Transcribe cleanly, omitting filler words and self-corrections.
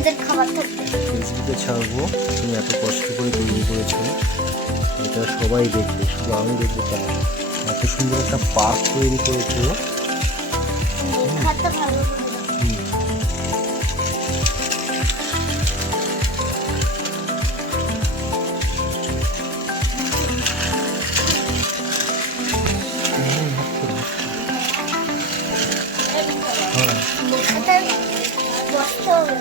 এদের খাবার থাকবে। ফেসবুকে ছাড়বো তুমি এত কষ্ট করে তৈরি করেছো, এটা সবাই দেখবে, শুধু আমি দেখবো কেন। এত সুন্দর একটা পার্ক তৈরি করেছো। খাতে ভালো করে। হ্যাঁ এটা বসতে হবে।